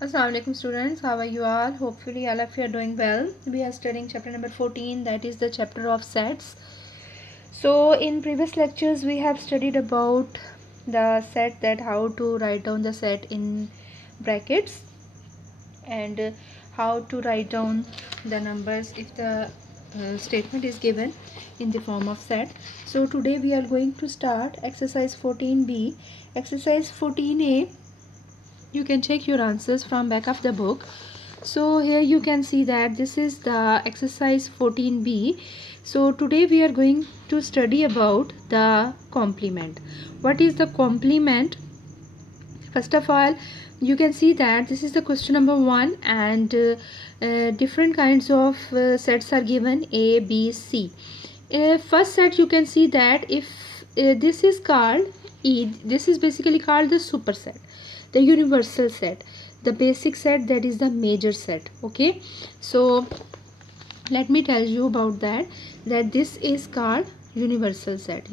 Assalamu alaikum students, how are you all? Hopefully all of you are doing well. We are studying chapter number 14, that is the chapter of sets. So in previous lectures we have studied about the set, that how to write down the set in brackets, and how to write down the numbers if the statement is given in the form of set. So today we are going to start exercise 14b. Exercise 14a, you can check your answers from back of the book. So here you can see that this is the exercise 14b. So today we are going to study about the complement. What is the complement? First of all, you can see that this is the question number 1, and different kinds of sets are given, A, B, C. First set, you can see that if this is called E, this is basically called the superset, the universal set, the basic set, that is the major set. Okay, so let me tell you about that this is called universal set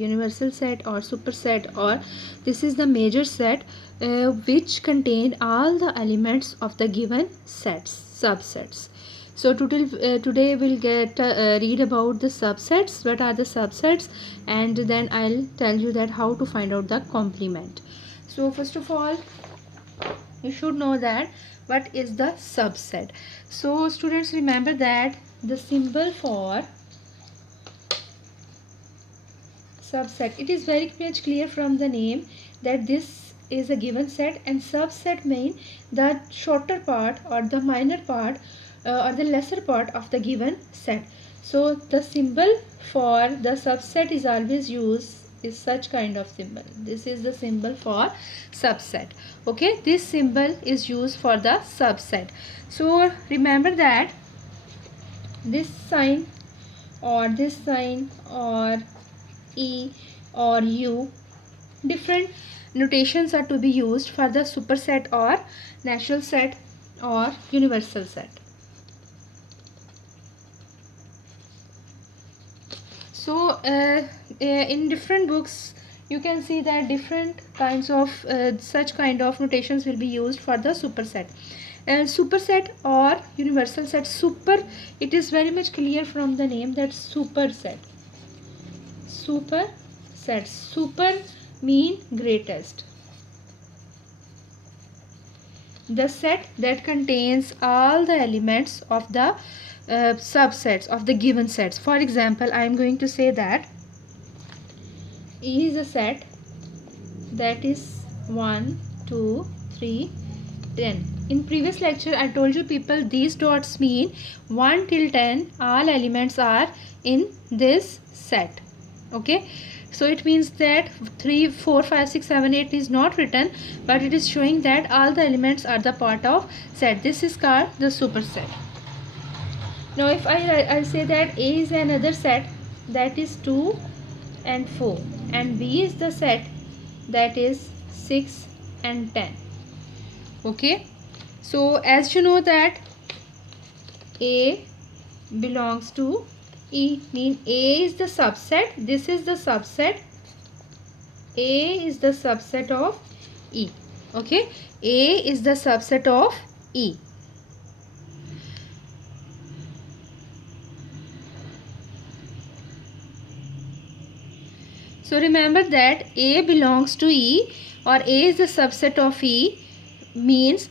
or superset, or this is the major set which contain all the elements of the given sets, subsets. So today we'll get read about the subsets, what are the subsets, and then I'll tell you that how to find out the complement. So first of all, you should know that what is the subset. So students, remember that the symbol for subset, it is very much clear from the name that this is a given set, and subset mean the shorter part or the minor part or the lesser part of the given set. So the symbol for the subset is always used is such kind of symbol. This is the symbol for subset. Okay, this symbol is used for the subset. So remember that this sign or this sign or E or U, different notations are to be used for the superset or natural set or universal set. So in different books you can see that different kinds of such kind of notations will be used for the superset. Superset or universal set, super, it is very much clear from the name that superset. Superset, super mean greatest, the set that contains all the elements of the subsets of the given sets. For example, I am going to say that E is a set that is 1, 2, 3, 10. In previous lecture I told you people, these dots mean 1 till 10 all elements are in this set. Okay, so it means that 3, 4, 5, 6, 7, 8 is not written, but it is showing that all the elements are the part of set. This is called the superset. Now if I say that A is another set that is 2 and 4, and B is the set that is 6 and 10. Okay, so as you know that A belongs to E, mean A is the subset, this is the subset, A is the subset of E. Okay, A is the subset of E. So remember that A belongs to E, or A is the subset of E, means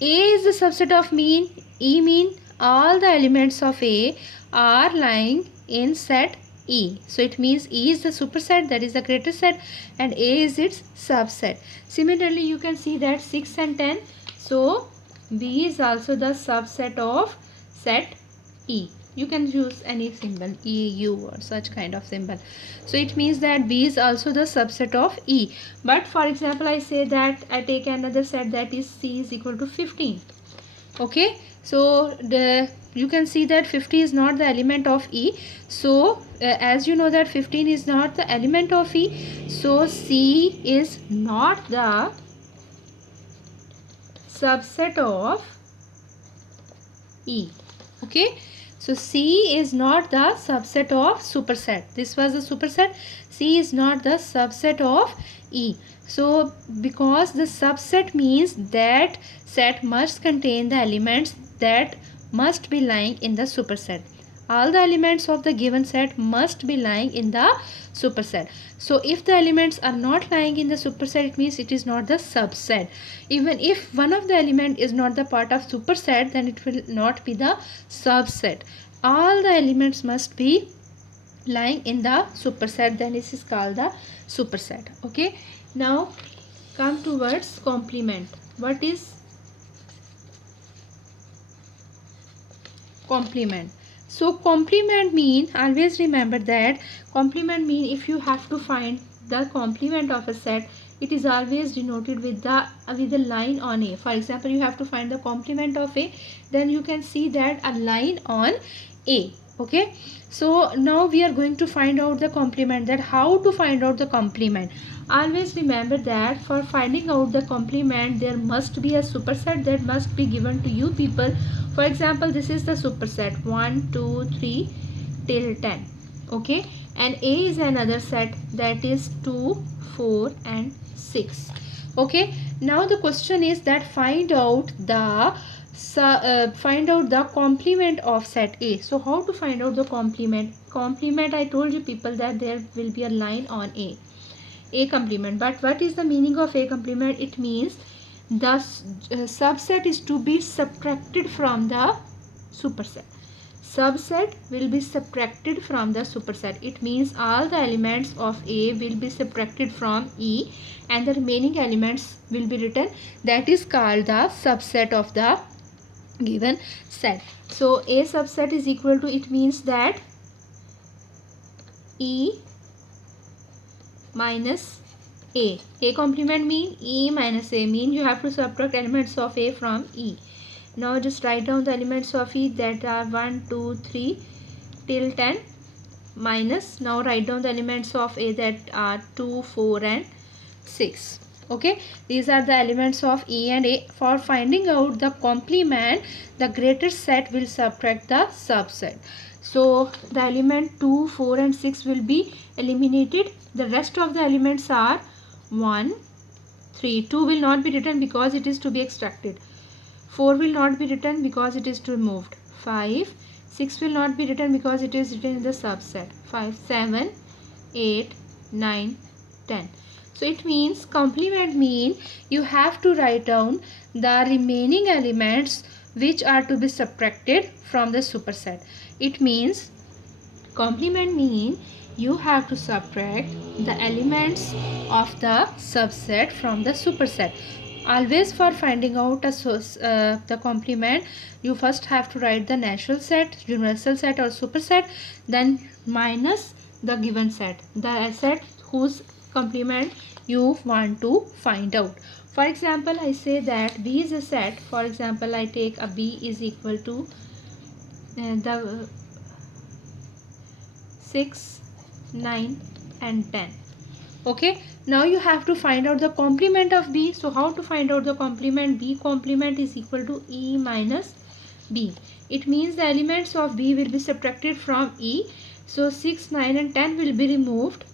A is the subset of mean E, mean all the elements of A are lying in set E. So it means E is the superset, that is the greatest set, and A is its subset. Similarly, you can see that 6 and 10. So B is also the subset of set E. You can use any symbol, E, U, or such kind of symbol. So it means that B is also the subset of E. But for example, I say that I take another set that is C is equal to 15. Okay, so you can see that 50 is not the element of E. So as you know that 15 is not the element of E, so C is not the subset of E. Okay, So C is not the subset of superset. This was the superset. C is not the subset of E. So because the subset means that set must contain the elements that must be lying in the superset. All the elements of the given set must be lying in the superset. So if the elements are not lying in the superset, it means it is not the subset. Even if one of the element is not the part of superset, then it will not be the subset. All the elements must be lying in the superset, then this is called the superset. Okay, now come towards complement. What is complement? So complement mean, always remember that complement mean if you have to find the complement of a set, it is always denoted with the line on A. For example, you have to find the complement of A, then you can see that a line on A. Okay, so now we are going to find out the complement, that how to find out the complement. Always remember that for finding out the complement, there must be a superset that must be given to you people. For example, this is the superset 1 2 3 till 10. Okay, and A is another set, that is 2 4 and 6. Okay, now the question is that find out the complement of set A. So how to find out the complement? Complement, I told you people that there will be a line on A complement. But what is the meaning of A complement? It means the subset is to be subtracted from the superset. Subset will be subtracted from the superset. It means all the elements of A will be subtracted from E and the remaining elements will be written. That is called the subset of the given set. So A subset is equal to, it means that E minus A. A complement mean E minus A, mean you have to subtract elements of A from E. Now just write down the elements of E, that are 1 2 3 till 10, minus, now write down the elements of A, that are 2 4 and 6. Okay, these are the elements of E and A. For finding out the complement, the greater set will subtract the subset. So the element 2 4 and 6 will be eliminated. The rest of the elements are 1 3. 2 will not be written because it is to be extracted. 4 will not be written because it is to be removed. 5 6 will not be written because it is written in the subset. 5 7 8 9 10. So it means complement mean you have to write down the remaining elements which are to be subtracted from the superset. It means complement mean you have to subtract the elements of the subset from the superset. Always for finding out the complement, you first have to write the natural set, universal set or superset, then minus the given set, the set whose complement you want to find out. For example, I say that B is a set. For example, I take a B is equal to the 6 9 and 10. Okay, now you have to find out the complement of B. So how to find out the complement? B complement is equal to E minus B. It means the elements of B will be subtracted from E. So 6 9 and 10 will be removed.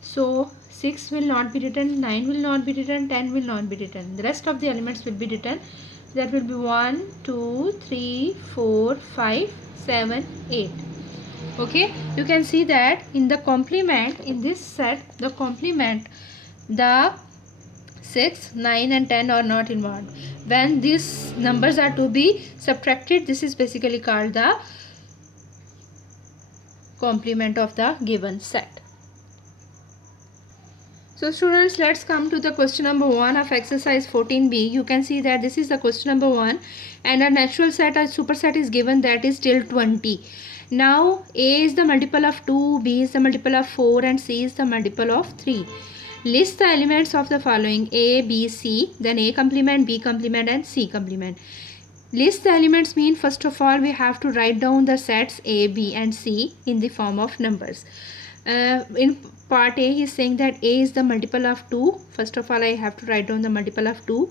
So 6 will not be written, 9 will not be written, 10 will not be written. The rest of the elements will be written. That will be 1 2 3 4 5 7 8. Okay, you can see that in the complement, in this set, the complement, the 6 9 and 10 are not involved. When these numbers are to be subtracted, this is basically called the complement of the given set. So students, let's come to the question number 1 of exercise 14b. You can see that this is the question number 1 and a natural set, a superset is given, that is till 20. Now A is the multiple of 2, B is the multiple of 4 and C is the multiple of 3. List the elements of the following: A, B, C, then A complement, B complement and C complement. List the elements mean first of all we have to write down the sets A, B and C in the form of numbers. In part A, he is saying that A is the multiple of 2. First of all, I have to write down the multiple of 2.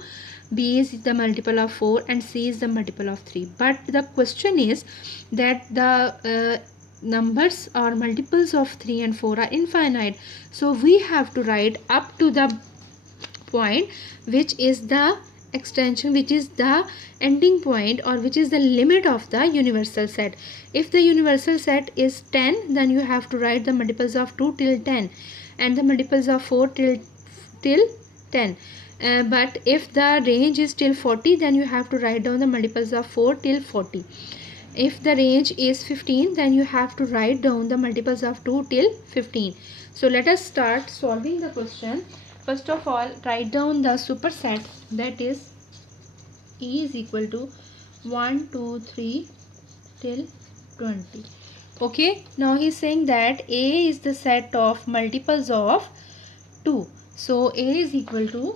B is the multiple of 4 and C is the multiple of 3. But the question is that the numbers or multiples of 3 and 4 are infinite. So we have to write up to the point which is the extension, which is the ending point, or which is the limit of the universal set. If the universal set is 10, then you have to write the multiples of 2 till 10 and the multiples of 4 till 10. But if the range is till 40, then you have to write down the multiples of 4 till 40. If the range is 15, then you have to write down the multiples of 2 till 15. So let us start solving the question. First of all, write down the superset, that is E is equal to 1, 2, 3 till 20. Okay, now he is saying that A is the set of multiples of 2. So A is equal to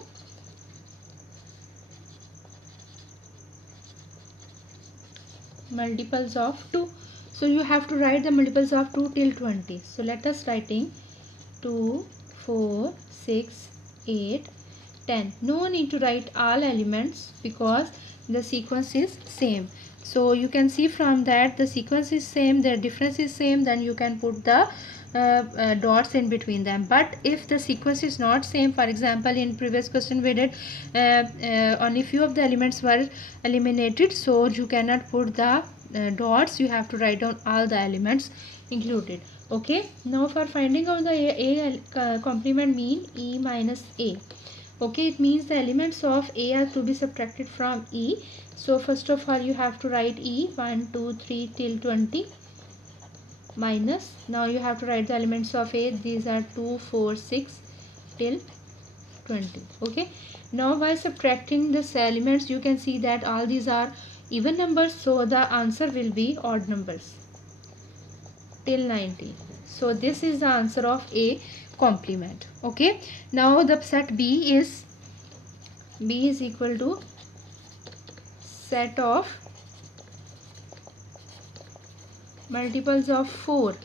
multiples of 2. So you have to write the multiples of 2 till 20. So let us writing 2, 4, 6, 8, 10. No need to write all elements because the sequence is same. So you can see from that the sequence is same, the difference is same, then you can put the dots in between them. But if the sequence is not same, for example in previous question we did only few of the elements were eliminated, so you cannot put the dots, you have to write down all the elements included. Okay, now for finding out the A complement mean E minus A. Okay, it means the elements of A are to be subtracted from E. So first of all you have to write E 1, 2, 3 till 20 minus, now you have to write the elements of A, these are 2, 4, 6 till 20. Okay, now by subtracting this elements you can see that all these are even numbers, so the answer will be odd numbers till 90. So this is the answer of A complement. Okay, now the set B is equal to set of multiples of 4.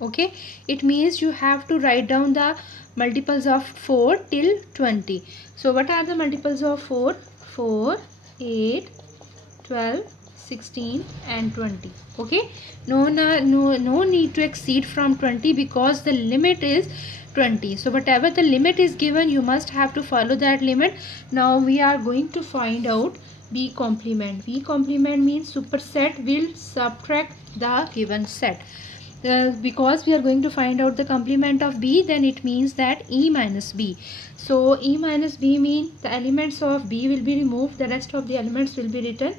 Okay, it means you have to write down the multiples of 4 till 20. So what are the multiples of 4? 4, 8, 12, 16 and 20. Okay, no need to exceed from 20 because the limit is 20. So whatever the limit is given, you must have to follow that limit. Now we are going to find out B complement. B complement means superset will subtract the given set. Because we are going to find out the complement of B, then it means that E minus B. So E minus B means the elements of B will be removed, the rest of the elements will be written.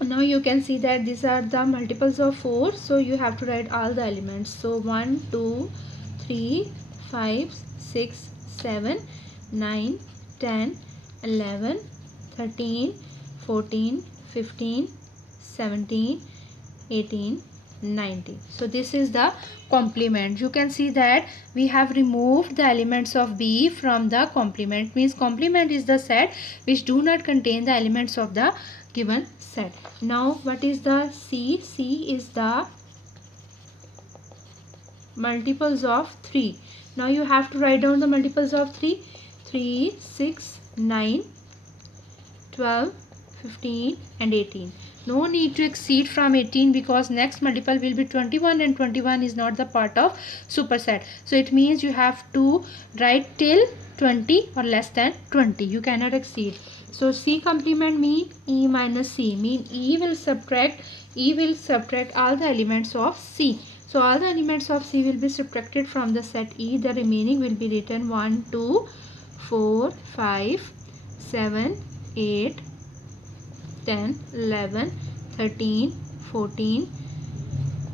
Now you can see that these are the multiples of 4, so you have to write all the elements. So 1, 2, 3, 5, 6, 7, 9, 10, 11, 13, 14, 15, 17, 18, 19. So this is the complement. You can see that we have removed the elements of B from the complement. Means complement is the set which do not contain the elements of the given set. Now what is the C? C is the multiples of 3. Now you have to write down the multiples of 3. 3, 6, 9, 12, 15 and 18. No need to exceed from 18 because next multiple will be 21 and 21 is not the part of superset. So it means you have to write till 20 or less than 20. You cannot exceed. So C complement mean E minus C, mean E will subtract all the elements of C. So all the elements of C will be subtracted from the set E. The remaining will be written 1, 2, 4, 5, 7, 8, 10, 11, 13, 14,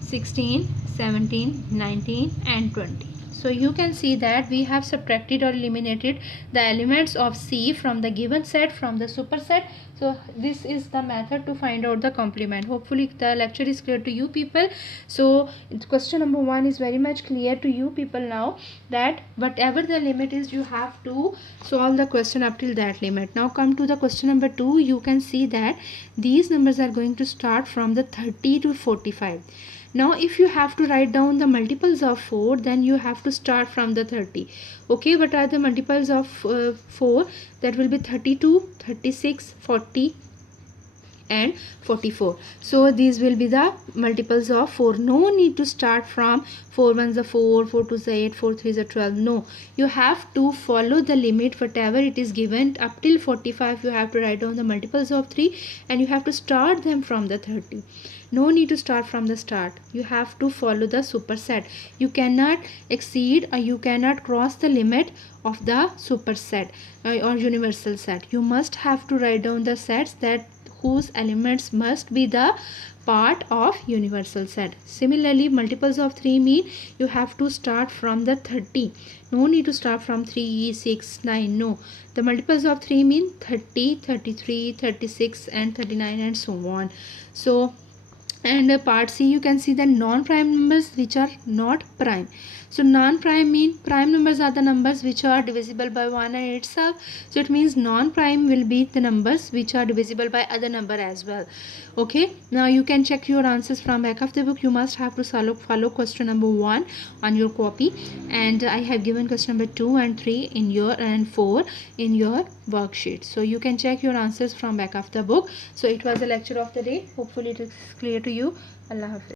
16, 17, 19 and 20. So you can see that we have subtracted or eliminated the elements of C from the given set, from the superset. So this is the method to find out the complement. Hopefully the lecture is clear to you people. So question number 1 is very much clear to you people now, that whatever the limit is you have to solve the question up till that limit. Now come to the question number 2. You can see that these numbers are going to start from the 30 to 45. Now if you have to write down the multiples of 4, then you have to start from the 30. Okay, what are the multiples of 4? That will be 32, 36, 40 and 44. So these will be the multiples of 4. No need to start from 4 ones are 4, 4 2s are 8, 4 3s are 12. No, you have to follow the limit whatever it is given up till 45. You have to write down the multiples of 3 and you have to start them from the 30. No need to start from the start. You have to follow the superset. You cannot exceed or you cannot cross the limit of the superset or universal set. You must have to write down the sets that whose elements must be the part of universal set. Similarly, multiples of 3 mean you have to start from the 30. No need to start from 3, 6, 9. No. The multiples of 3 mean 30, 33, 36 and 39 and so on. So, and part C, you can see the non-prime numbers which are not prime. So non-prime mean prime numbers are the numbers which are divisible by 1 and itself. So it means non-prime will be the numbers which are divisible by other number as well. Okay, now you can check your answers from back of the book. You must have to follow question number 1 on your copy, and I have given question number 2 and 3 in your and 4 in your worksheet. So you can check your answers from back of the book. So it was a lecture of the day. Hopefully it is clear to you. Allah Hafiz.